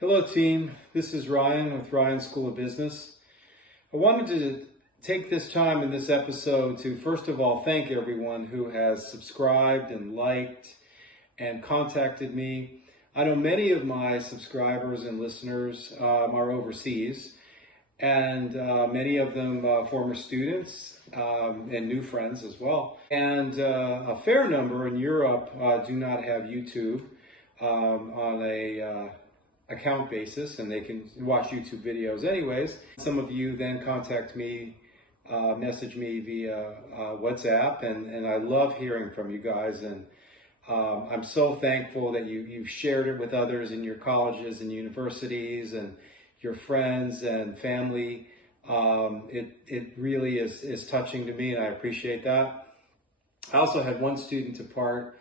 Hello team, this is Ryan with Ryan School of Business. I wanted to take this time in this episode to first of all thank everyone who has subscribed and liked and contacted me. I know many of my subscribers and listeners are overseas, and many of them former students and new friends as well. And a fair number in Europe do not have YouTube on a account basis, and they can watch YouTube videos anyways. Some of you then contact me, message me via WhatsApp, and I love hearing from you guys, and I'm so thankful that you've shared it with others in your colleges and universities and your friends and family. It really is touching to me, and I appreciate that. I also had one student depart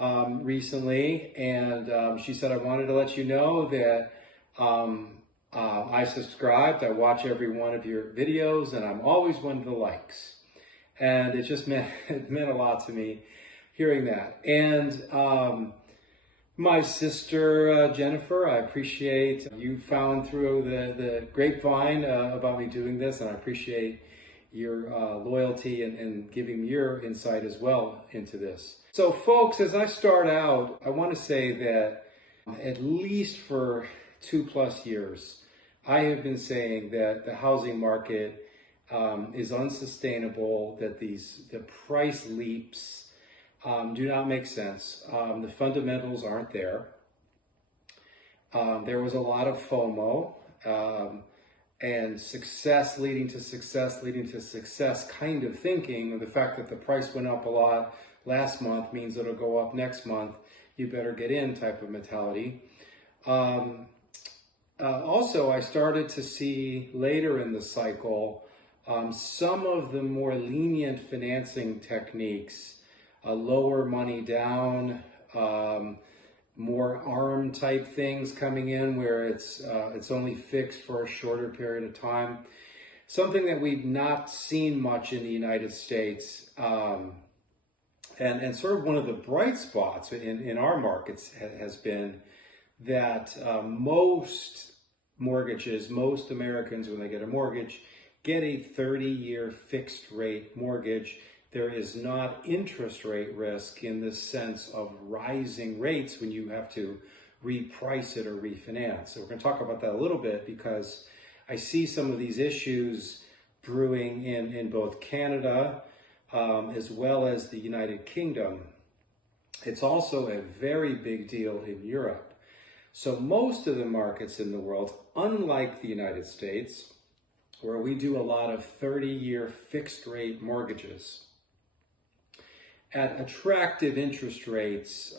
recently, and she said, I wanted to let you know that I subscribed, I watch every one of your videos, and I'm always one of the likes. And it just meant, it meant a lot to me hearing that. And my sister, Jennifer, I appreciate you found through the grapevine about me doing this, and I appreciate your loyalty and giving me your insight as well into this. So folks, as I start out, I want to say that at least for 2+ years, I have been saying that the housing market is unsustainable, that the price leaps do not make sense. The fundamentals aren't there. There was a lot of FOMO and success leading to success kind of thinking, or the fact that the price went up a lot last month means it'll go up next month, you better get in type of mentality. Also, I started to see later in the cycle some of the more lenient financing techniques, lower money down, more ARM type things coming in where it's only fixed for a shorter period of time. Something that we've not seen much in the United States. And sort of one of the bright spots in our markets has been that most mortgages, most Americans, when they get a mortgage, get a 30-year fixed rate mortgage. There is not interest rate risk in the sense of rising rates when you have to reprice it or refinance. So we're going to talk about that a little bit, because I see some of these issues brewing in both Canada as well as the United Kingdom. It's also a very big deal in Europe. So most of the markets in the world, unlike the United States, where we do a lot of 30-year fixed rate mortgages at attractive interest rates,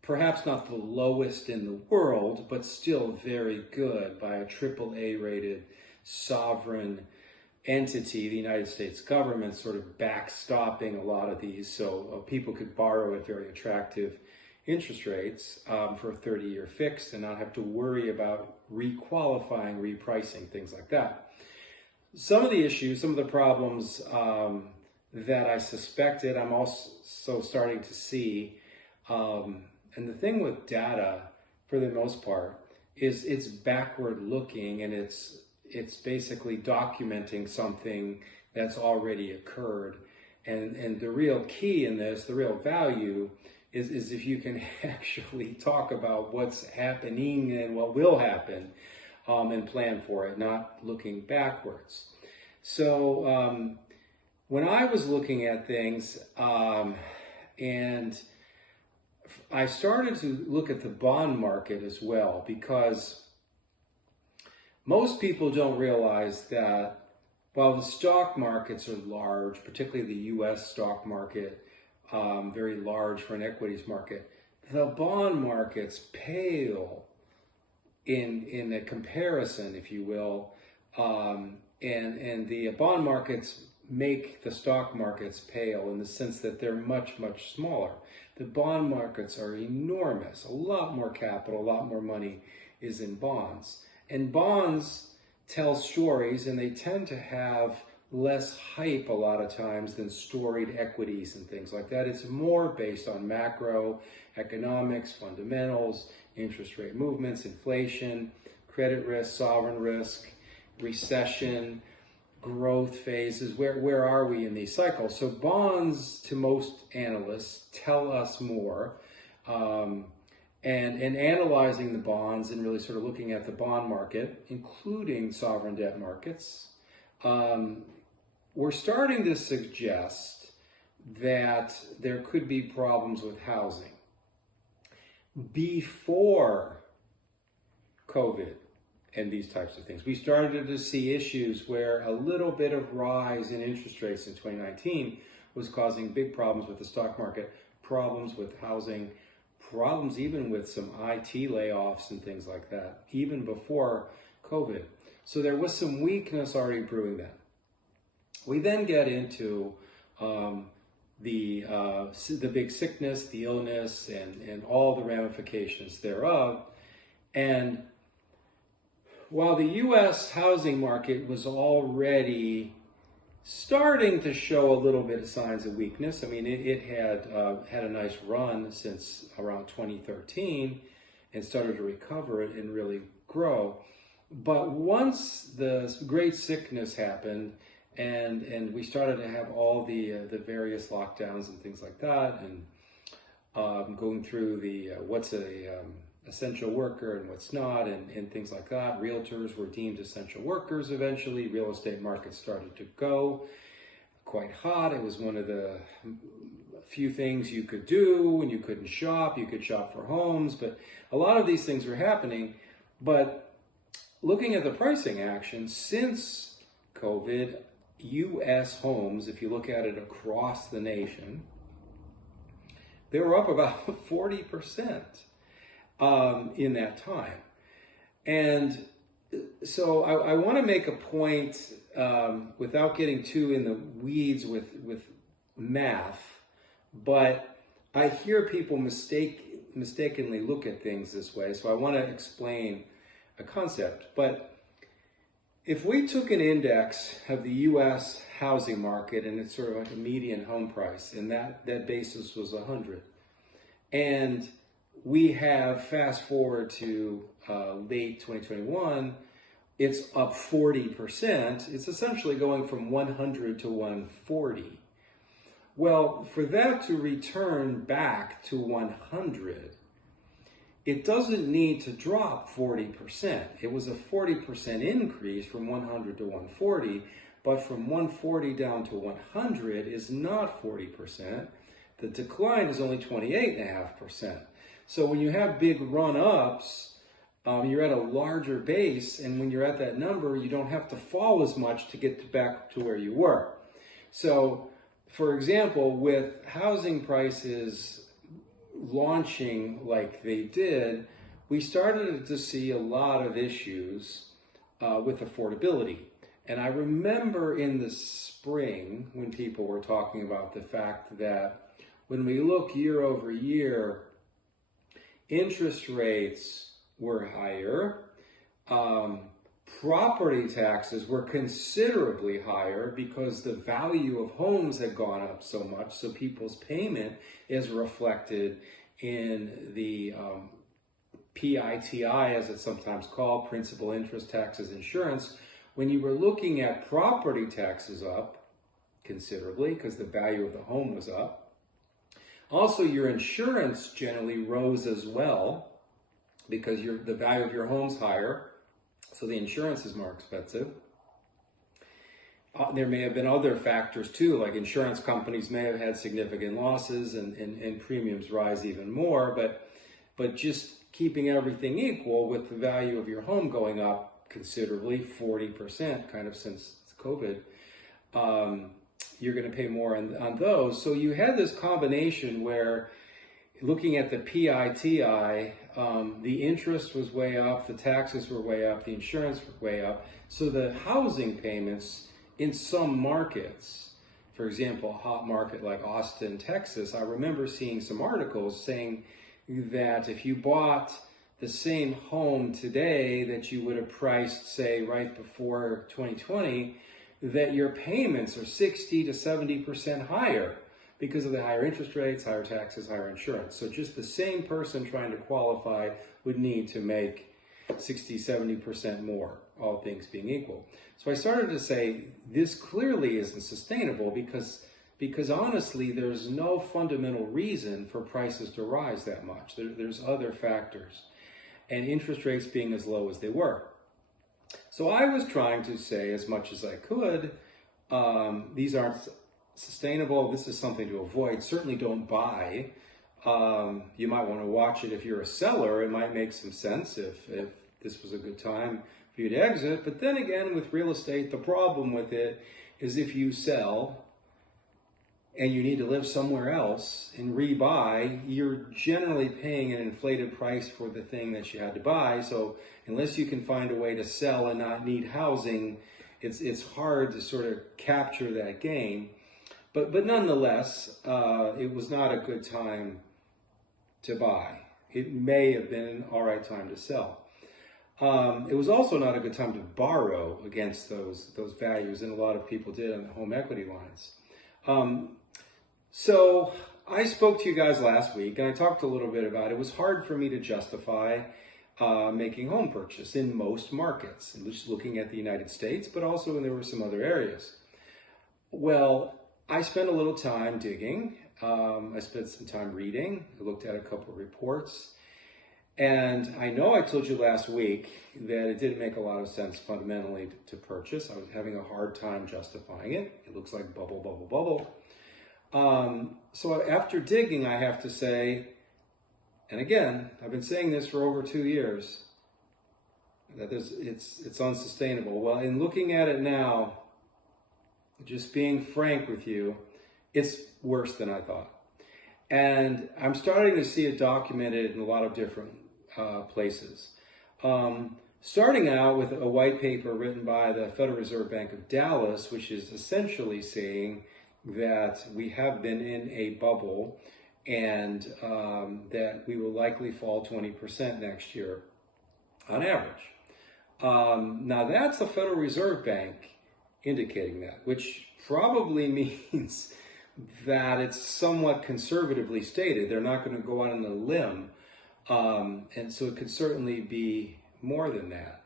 perhaps not the lowest in the world, but still very good by a AAA rated sovereign entity, the United States government sort of backstopping a lot of these, so people could borrow at very attractive interest rates for a 30-year fixed and not have to worry about requalifying, repricing, things like that. Some of the issues, some of the problems that I suspected, I'm also starting to see, and the thing with data, for the most part, is it's backward looking, and it's basically documenting something that's already occurred. And the real key in this, the real value, is if you can actually talk about what's happening and what will happen and plan for it, not looking backwards. So when I was looking at things, and I started to look at the bond market as well, because most people don't realize that while the stock markets are large, particularly the US stock market, very large for an equities market, the bond markets pale in a comparison, if you will, and the bond markets make the stock markets pale in the sense that they're much, much smaller. The bond markets are enormous. A lot more capital, a lot more money is in bonds. And bonds tell stories, and they tend to have less hype a lot of times than storied equities and things like that. It's more based on macro economics, fundamentals, interest rate movements, inflation, credit risk, sovereign risk, recession, growth phases. Where are we in these cycles? So bonds, to most analysts, tell us more. And analyzing the bonds and really sort of looking at the bond market, including sovereign debt markets, we're starting to suggest that there could be problems with housing. Before COVID and these types of things, we started to see issues where a little bit of rise in interest rates in 2019 was causing big problems with the stock market, problems with housing, problems even with some IT layoffs and things like that, even before COVID. So there was some weakness already brewing then. We then get into the big sickness, the illness, and all the ramifications thereof. And while the U.S. housing market was already starting to show a little bit of signs of weakness, I mean, it had a nice run since around 2013 and started to recover and really grow. But once the great sickness happened, and we started to have all the various lockdowns and things like that, and going through the what's a essential worker and what's not, and things like that. Realtors were deemed essential workers eventually. Real estate market started to go quite hot. It was one of the few things you could do when you couldn't shop. You could shop for homes, but a lot of these things were happening. But looking at the pricing action since COVID, U.S. homes, if you look at it across the nation, they were up about 40% in that time. And so I want to make a point without getting too in the weeds with math, but I hear people mistakenly look at things this way. So I want to explain a concept. But if we took an index of the U.S. housing market, and it's sort of like a median home price, and that basis was 100, and we have, fast forward to late 2021, it's up 40%. It's essentially going from 100 to 140. Well, for that to return back to 100, it doesn't need to drop 40%. It was a 40% increase from 100 to 140, but from 140 down to 100 is not 40%. The decline is only 28.5%. So when you have big run-ups, you're at a larger base, and when you're at that number, you don't have to fall as much to get back to where you were. So, for example, with housing prices launching like they did, we started to see a lot of issues with affordability. And I remember in the spring when people were talking about the fact that when we look year over year, interest rates were higher, property taxes were considerably higher because the value of homes had gone up so much, so people's payment is reflected in the PITI, as it's sometimes called, principal, interest, taxes, insurance. When you were looking at property taxes up considerably because the value of the home was up, also your insurance generally rose as well because the value of your home's higher, so the insurance is more expensive. There may have been other factors too, like insurance companies may have had significant losses and premiums rise even more, but just keeping everything equal with the value of your home going up considerably, 40% kind of since COVID, you're going to pay more on those. So you had this combination where looking at the PITI, the interest was way up, the taxes were way up, the insurance were way up. So the housing payments in some markets, for example, a hot market like Austin, Texas, I remember seeing some articles saying that if you bought the same home today that you would have priced, say, right before 2020, that your payments are 60 to 70% higher because of the higher interest rates, higher taxes, higher insurance. So just the same person trying to qualify would need to make 60, 70% more, all things being equal. So I started to say, this clearly isn't sustainable because honestly, there's no fundamental reason for prices to rise that much. There's other factors, and interest rates being as low as they were. So I was trying to say as much as I could, these aren't sustainable. This is something to avoid. Certainly don't buy. You might want to watch it if you're a seller. It might make some sense if this was a good time for you to exit. But then again, with real estate, the problem with it is if you sell and you need to live somewhere else and rebuy, you're generally paying an inflated price for the thing that you had to buy. So unless you can find a way to sell and not need housing, it's hard to sort of capture that gain. But nonetheless, it was not a good time to buy. It may have been an all right time to sell. It was also not a good time to borrow against those values, and a lot of people did on the home equity lines. So I spoke to you guys last week, and I talked a little bit about it. It was hard for me to justify making home purchase in most markets, just looking at the United States, but also there were some other areas. Well, I spent a little time digging. I spent some time reading. I looked at a couple of reports. And I know I told you last week that it didn't make a lot of sense fundamentally to purchase. I was having a hard time justifying it. It looks like bubble, bubble, bubble. So after digging, I have to say, and again, I've been saying this for over 2 years, that it's unsustainable. Well, in looking at it now, just being frank with you, it's worse than I thought. And I'm starting to see it documented in a lot of different places. Starting out with a white paper written by the Federal Reserve Bank of Dallas, which is essentially saying that we have been in a bubble and that we will likely fall 20% next year on average. Now that's the Federal Reserve Bank indicating that, which probably means that it's somewhat conservatively stated. They're not going to go out on a limb, and so it could certainly be more than that.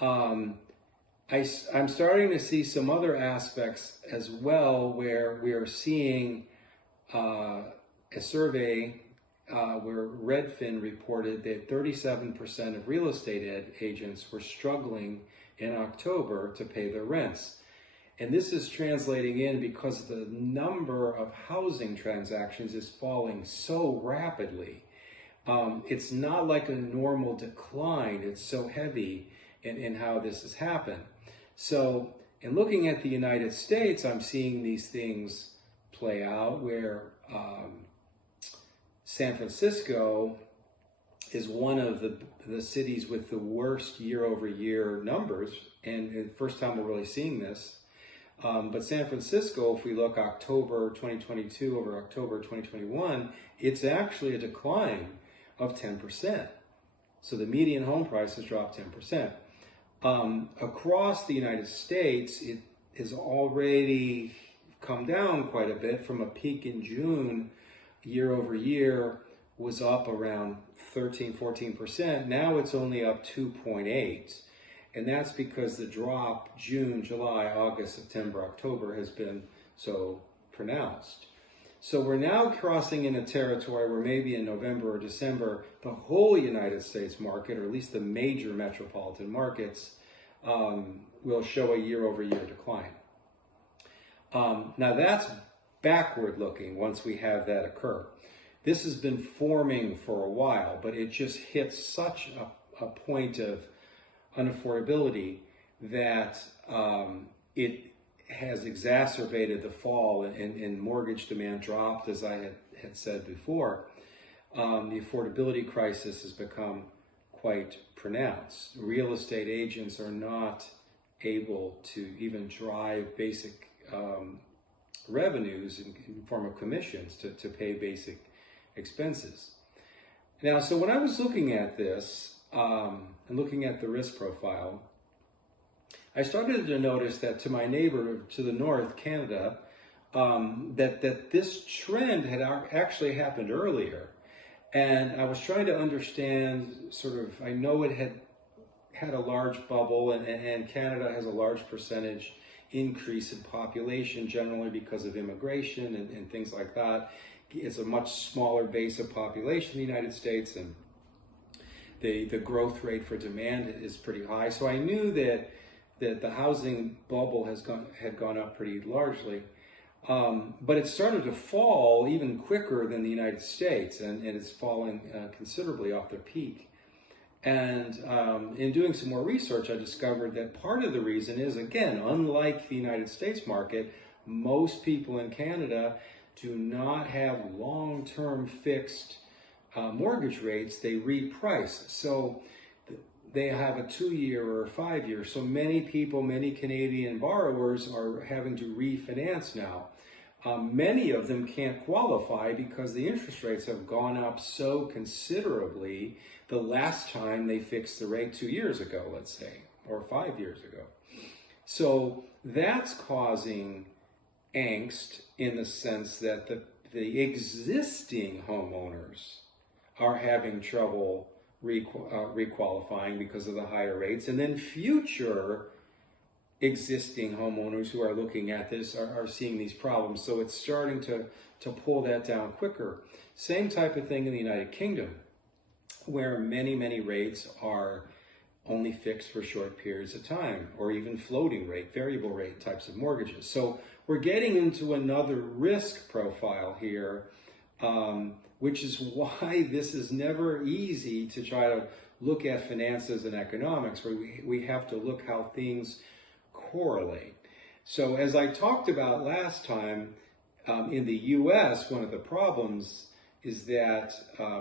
I'm starting to see some other aspects as well where we are seeing a survey where Redfin reported that 37% of real estate agents were struggling in October to pay their rents. And this is translating in because the number of housing transactions is falling so rapidly. It's not like a normal decline. It's so heavy in how this has happened. So in looking at the United States, I'm seeing these things play out where San Francisco is one of the cities with the worst year-over-year numbers, and the first time we're really seeing this. But San Francisco, if we look October 2022 over October 2021, it's actually a decline of 10%. So the median home price has dropped 10%. Across the United States, it has already come down quite a bit from a peak in June. Year over year was up around 13, 14%. Now it's only up 2.8%. And that's because the drop June, July, August, September, October has been so pronounced. So we're now crossing in a territory where maybe in November or December, the whole United States market, or at least the major metropolitan markets, will show a year-over-year decline. Now that's backward looking once we have that occur. This has been forming for a while, but it just hits such a point of unaffordability that it has exacerbated the fall, and mortgage demand dropped, as I had said before. The affordability crisis has become quite pronounced. Real estate agents are not able to even drive basic revenues in form of commissions to pay basic expenses. Now, so when I was looking at this, and looking at the risk profile, I started to notice that to my neighbor to the north, Canada, that this trend had actually happened earlier. And I was trying to understand sort of, I know it had a large bubble, and Canada has a large percentage increase in population, generally because of immigration and things like that. It's a much smaller base of population in the United States, and the growth rate for demand is pretty high. So I knew that the housing bubble had gone up pretty largely. But it started to fall even quicker than the United States, and it's falling considerably off their peak. And in doing some more research, I discovered that part of the reason is, again, unlike the United States market, most people in Canada do not have long-term fixed mortgage rates. They reprice. So they have a 2-year or a 5-year. So many people, many Canadian borrowers are having to refinance now. Many of them can't qualify because the interest rates have gone up so considerably the last time they fixed the rate 2 years ago, let's say, or 5 years ago. So that's causing angst in the sense that the existing homeowners are having trouble requalifying because of the higher rates, and then future existing homeowners who are looking at this are seeing these problems. So it's starting to pull that down quicker. Same type of thing in the United Kingdom, where many rates are only fixed for short periods of time, or even floating rate, variable rate types of mortgages. So we're getting into another risk profile here, which is why this is never easy to try to look at finances and economics, where we have to look how things correlate. So as I talked about last time, in the US, one of the problems is that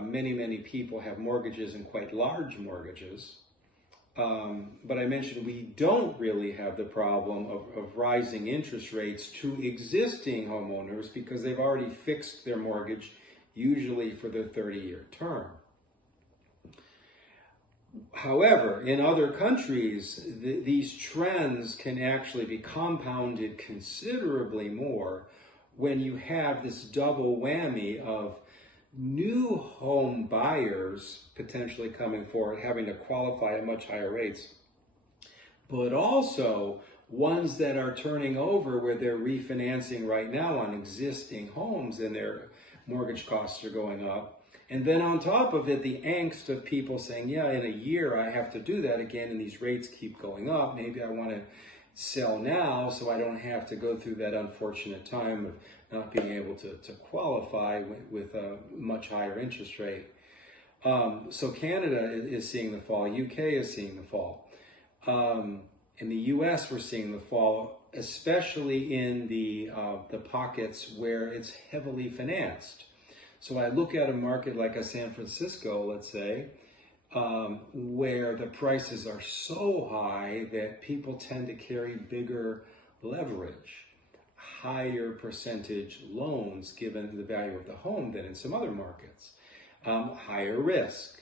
many people have mortgages, and quite large mortgages. But I mentioned we don't really have the problem of rising interest rates to existing homeowners because they've already fixed their mortgage, usually for their 30-year term. However, in other countries, these trends can actually be compounded considerably more when you have this double whammy of new home buyers potentially coming forward, having to qualify at much higher rates, but also ones that are turning over where they're refinancing right now on existing homes and their mortgage costs are going up. And then on top of it, the angst of people saying, yeah, in a year I have to do that again, and these rates keep going up. Maybe I want to sell now so I don't have to go through that unfortunate time of not being able to qualify with a much higher interest rate. So Canada is seeing the fall. UK is seeing the fall. In the US, we're seeing the fall, especially in the pockets where it's heavily financed. So I look at a market like a San Francisco, let's say, where the prices are so high that people tend to carry bigger leverage, higher percentage loans given the value of the home than in some other markets, higher risk,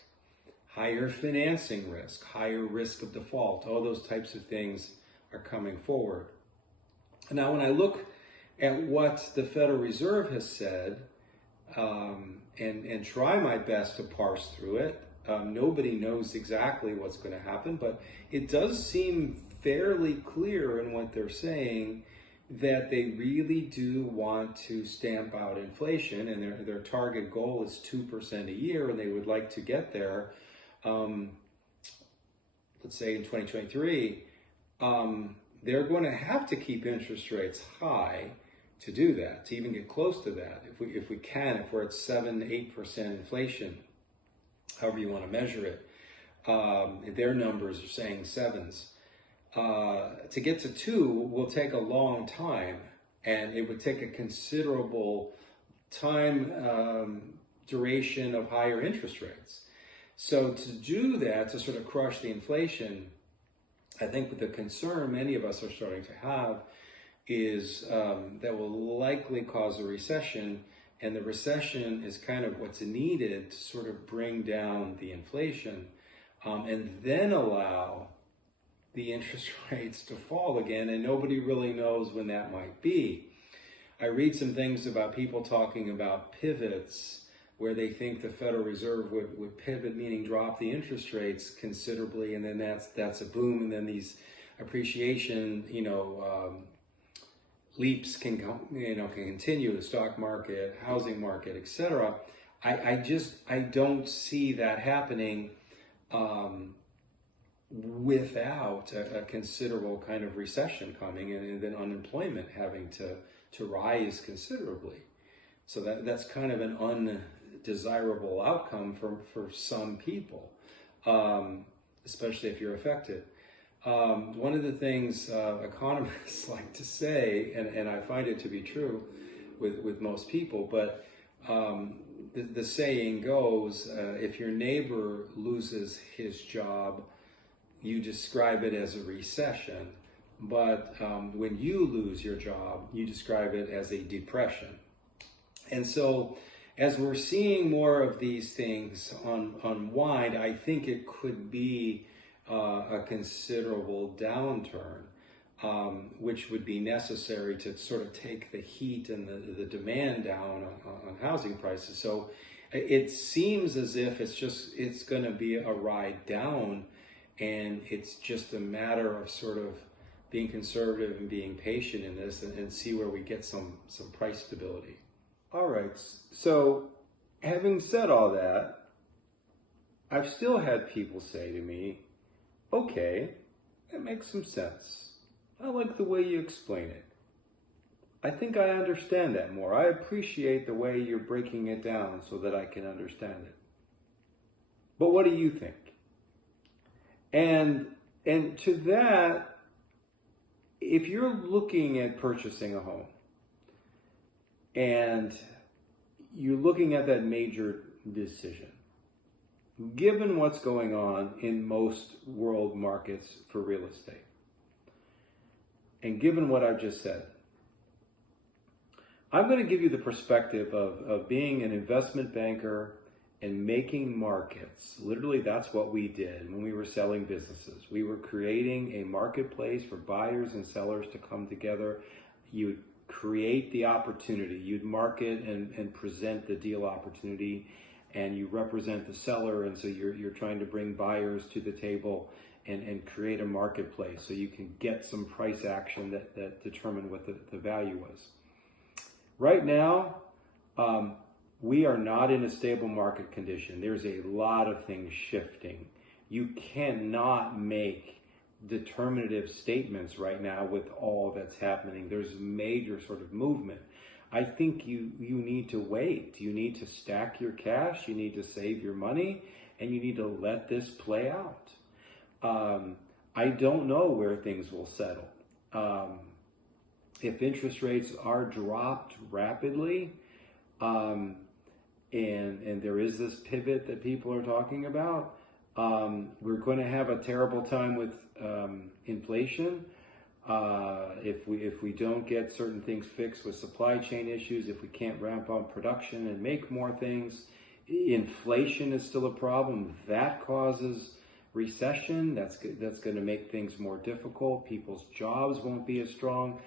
higher financing risk, higher risk of default. All those types of things are coming forward. Now, when I look at what the Federal Reserve has said, and try my best to parse through it. Nobody knows exactly what's going to happen, but it does seem fairly clear in what they're saying that they really do want to stamp out inflation, and their target goal is 2% a year, and they would like to get there, let's say in 2023. They're going to have to keep interest rates high to do that, to even get close to that. If we're at 7-8% inflation, however you want to measure it, their numbers are saying sevens. To get to 2 will take a long time, and it would take a considerable time duration of higher interest rates. So to do that, to sort of crush the inflation, I think the concern many of us are starting to have is that will likely cause a recession, and the recession is kind of what's needed to sort of bring down the inflation, and then allow the interest rates to fall again, and nobody really knows when that might be. I read some things about people talking about pivots where they think the Federal Reserve would pivot, meaning drop the interest rates considerably, and then that's a boom, and then these appreciation, leaps can continue, the stock market, housing market, etc. I don't see that happening without a considerable kind of recession coming, and then unemployment having to rise considerably. So that's kind of an undesirable outcome for some people, especially if you're affected. One of the things economists like to say, and I find it to be true with most people, but the saying goes, if your neighbor loses his job, you describe it as a recession. But when you lose your job, you describe it as a depression. And so as we're seeing more of these things unwind, I think it could be a considerable downturn, which would be necessary to sort of take the heat and the demand down on housing prices. So it seems as if it's going to be a ride down, and it's just a matter of sort of being conservative and being patient in this and see where we get some price stability. All right, so having said all that, I've still had people say to me, okay, that makes some sense. I like the way you explain it. I think I understand that more. I appreciate the way you're breaking it down so that I can understand it. But what do you think? And to that, if you're looking at purchasing a home and you're looking at that major decision, given what's going on in most world markets for real estate, and given what I've just said, I'm going to give you the perspective of being an investment banker and making markets. Literally, that's what we did when we were selling businesses. We were creating a marketplace for buyers and sellers to come together. You would create the opportunity. You'd market and present the deal opportunity, and you represent the seller, and so you're trying to bring buyers to the table and create a marketplace so you can get some price action that determine what the value was. Right now, we are not in a stable market condition. There's a lot of things shifting. You cannot make determinative statements right now with all that's happening. There's major sort of movement. I think you need to wait. You need to stack your cash. You need to save your money, and you need to let this play out. I don't know where things will settle. If interest rates are dropped rapidly, and there is this pivot that people are talking about, we're going to have a terrible time with inflation. If we don't get certain things fixed with supply chain issues, if we can't ramp up production and make more things, inflation is still a problem. That causes recession. That's going to make things more difficult. People's jobs won't be as strong.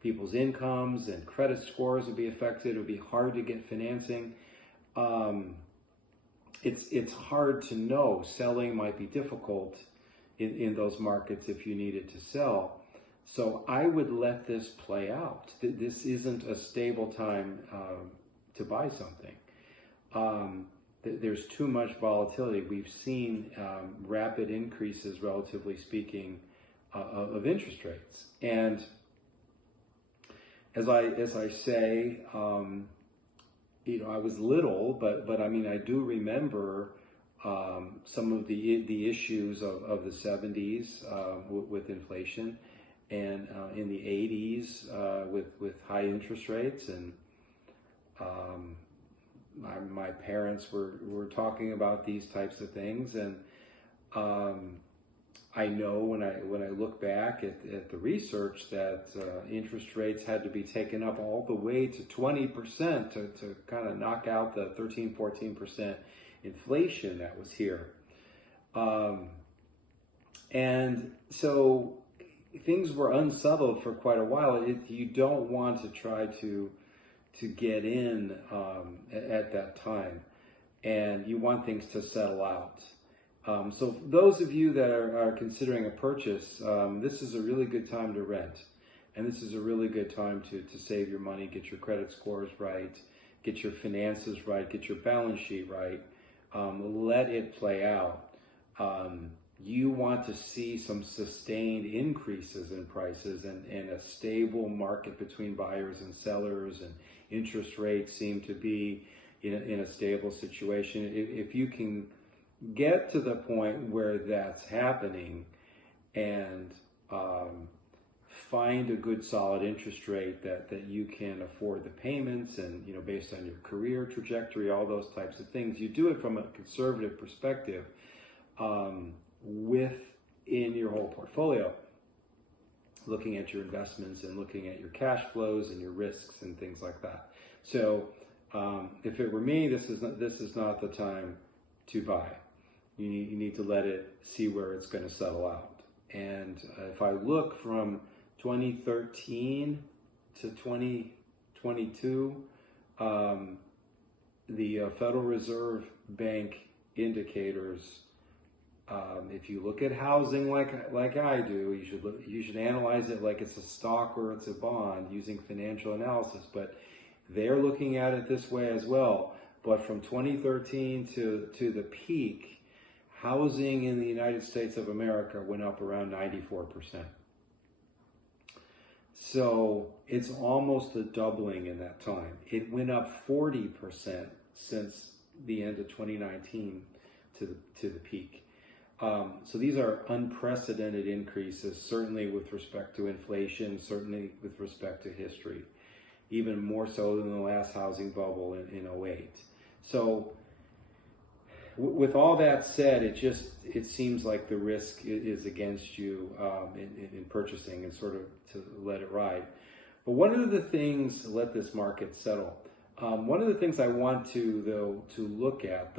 People's incomes and credit scores will be affected. It'll be hard to get financing. It's hard to know. Selling might be difficult in those markets if you needed to sell. So I would let this play out. This isn't a stable time to buy something. There's too much volatility. We've seen rapid increases, relatively speaking, of interest rates. And as I say, I was little, but I mean, I do remember some of the issues of the 70s with inflation, and in the 80s with high interest rates, and my parents were talking about these types of things, and I know when I look back at the research that interest rates had to be taken up all the way to 20% to kind of knock out the 13-14% inflation that was here. And so things were unsettled for quite a while, you don't want to try to get in at that time, and you want things to settle out. So those of you that are considering a purchase, this is a really good time to rent. And this is a really good time to save your money, get your credit scores right, get your finances right, get your balance sheet right. Let it play out. You want to see some sustained increases in prices and a stable market between buyers and sellers, and interest rates seem to be in a stable situation. If you can get to the point where that's happening and find a good solid interest rate that you can afford the payments, and based on your career trajectory, all those types of things, you do it from a conservative perspective within your whole portfolio, looking at your investments and looking at your cash flows and your risks and things like that. So if it were me, this is not the time to buy. You need to let it see where it's going to settle out. And if I look from 2013 to 2022, the Federal Reserve Bank indicators, if you look at housing like I do, you should analyze it like it's a stock or it's a bond using financial analysis. But they're looking at it this way as well. But from 2013 to the peak, housing in the United States of America went up around 94%. So it's almost a doubling in that time. It went up 40% since the end of 2019 to the peak. So these are unprecedented increases, certainly with respect to inflation, certainly with respect to history, even more so than the last housing bubble in 08. So with all that said, it seems like the risk is against you in purchasing, and sort of to let it ride. But one of the things, let this market settle. One of the things I want to look at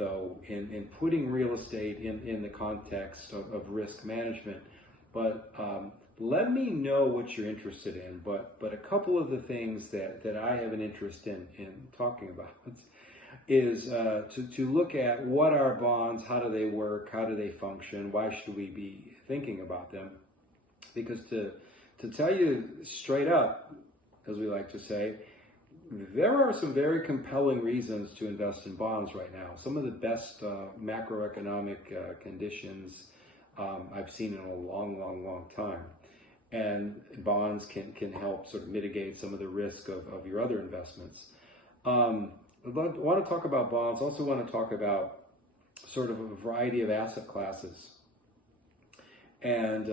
in putting real estate in the context of risk management, but let me know what you're interested in. But a couple of the things that I have an interest in talking about is to look at what are bonds, how do they work, how do they function, why should we be thinking about them? Because to tell you straight up, as we like to say, there are some very compelling reasons to invest in bonds right now. Some of the best macroeconomic conditions I've seen in a long time. And bonds can help sort of mitigate some of the risk of your other investments. I want to talk about bonds. Also want to talk about sort of a variety of asset classes. And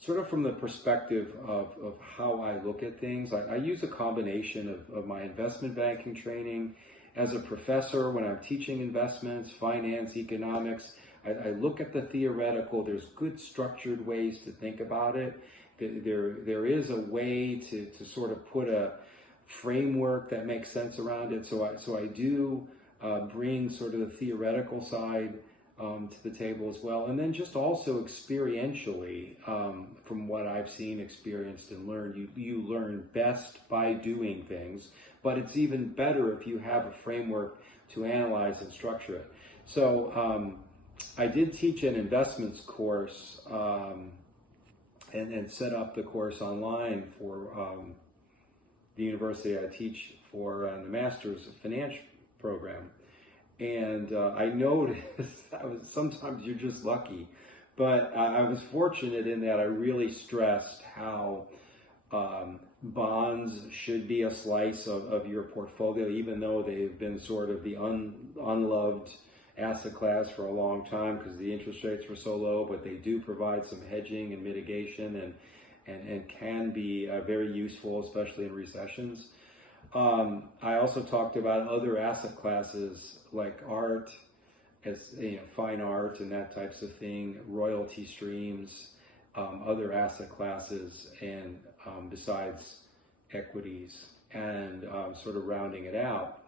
sort of from the perspective of how I look at things, I use a combination of my investment banking training as a professor when I'm teaching investments, finance, economics. I look at the theoretical. There's good structured ways to think about it. There is a way to sort of put a framework that makes sense around it. So I do bring sort of the theoretical side to the table as well. And then just also experientially, from what I've seen, experienced, and learned, you learn best by doing things, but it's even better if you have a framework to analyze and structure it. So I did teach an investments course and set up the course online for the university I teach for the Master's of Finance program. And I noticed sometimes you're just lucky, but I was fortunate in that I really stressed how bonds should be a slice of your portfolio, even though they've been sort of the unloved asset class for a long time because the interest rates were so low, but they do provide some hedging and mitigation and can be very useful, especially in recessions. I also talked about other asset classes like art, as fine art and that types of thing, royalty streams, other asset classes, and besides equities, and sort of rounding it out.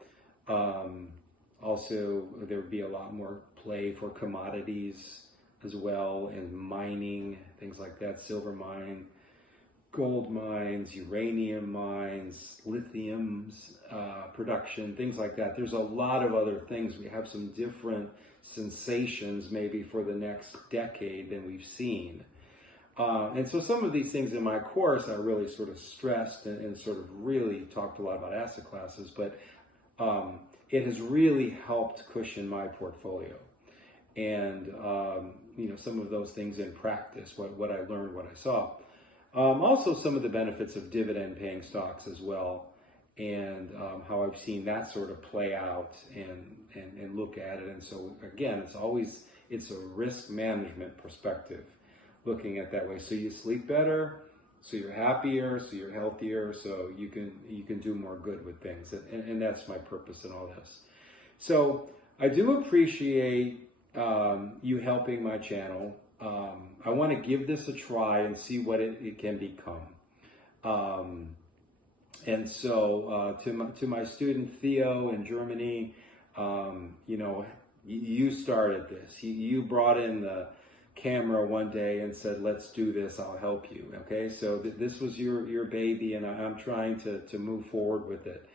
Also, there would be a lot more play for commodities, as well, and mining, things like that, silver mine, gold mines, uranium mines, lithium's production, things like that. There's a lot of other things. We have some different sensations maybe for the next decade than we've seen. And so some of these things in my course I really sort of stressed and sort of really talked a lot about asset classes, but it has really helped cushion my portfolio. And, you know, some of those things in practice, what I learned, what I saw. Also some of the benefits of dividend paying stocks as well, and how I've seen that sort of play out and look at it. And so again, it's a risk management perspective, looking at that way. So you sleep better, so you're happier, so you're healthier, so you can do more good with things. And that's my purpose in all this. So I do appreciate you helping my channel. I want to give this a try and see what it can become. And so to my student Theo in Germany, you know, you started this. You brought in the camera one day and said, let's do this, I'll help you. Okay, so this was your baby, and I'm trying to move forward with it.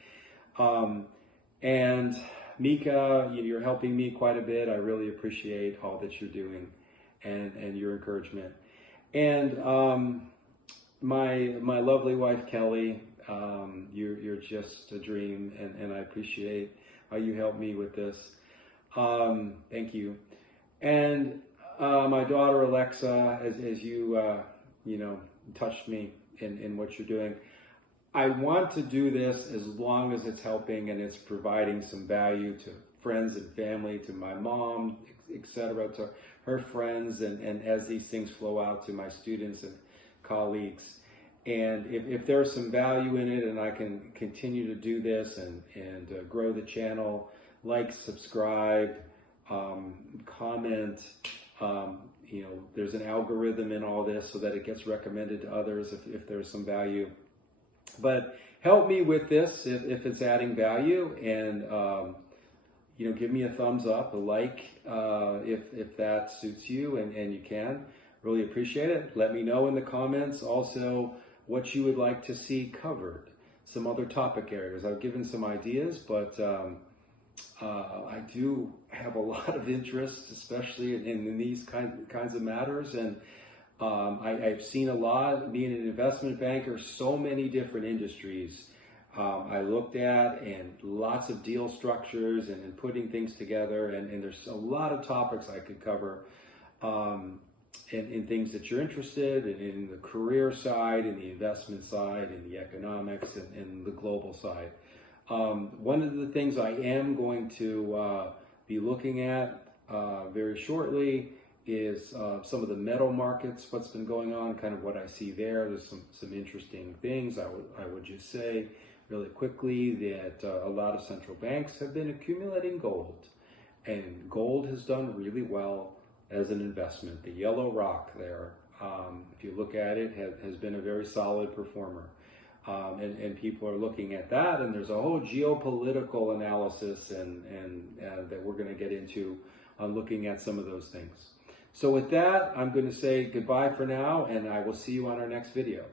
And Mika, you're helping me quite a bit. I really appreciate all that you're doing and your encouragement. And my lovely wife Kelly, you're just a dream, and I appreciate how you helped me with this. Thank you. And my daughter Alexa, as you you know, touched me in what you're doing. I want to do this as long as it's helping and it's providing some value to friends and family, to my mom, etc., to her friends, and as these things flow out to my students and colleagues. And if there's some value in it and I can continue to do this and grow the channel, like, subscribe, comment, you know, there's an algorithm in all this so that it gets recommended to others if there's some value. But help me with this if it's adding value, and you know, give me a thumbs up, a like, if that suits you, and you can. Really appreciate it. Let me know in the comments also what you would like to see covered, some other topic areas. I've given some ideas, but I do have a lot of interest, especially in these kinds of matters. And I've seen a lot, being an investment banker, so many different industries I looked at, and lots of deal structures and putting things together. And there's a lot of topics I could cover in things that you're interested in the career side, in the investment side, in the economics, and the global side. One of the things I am going to be looking at very shortly is some of the metal markets, what's been going on, kind of what I see there. There's some interesting things. I would just say really quickly that a lot of central banks have been accumulating gold, and gold has done really well as an investment. The yellow rock there, if you look at it, has been a very solid performer. And people are looking at that, and there's a whole geopolitical analysis and that we're going to get into on looking at some of those things. So with that, I'm going to say goodbye for now, and I will see you on our next video.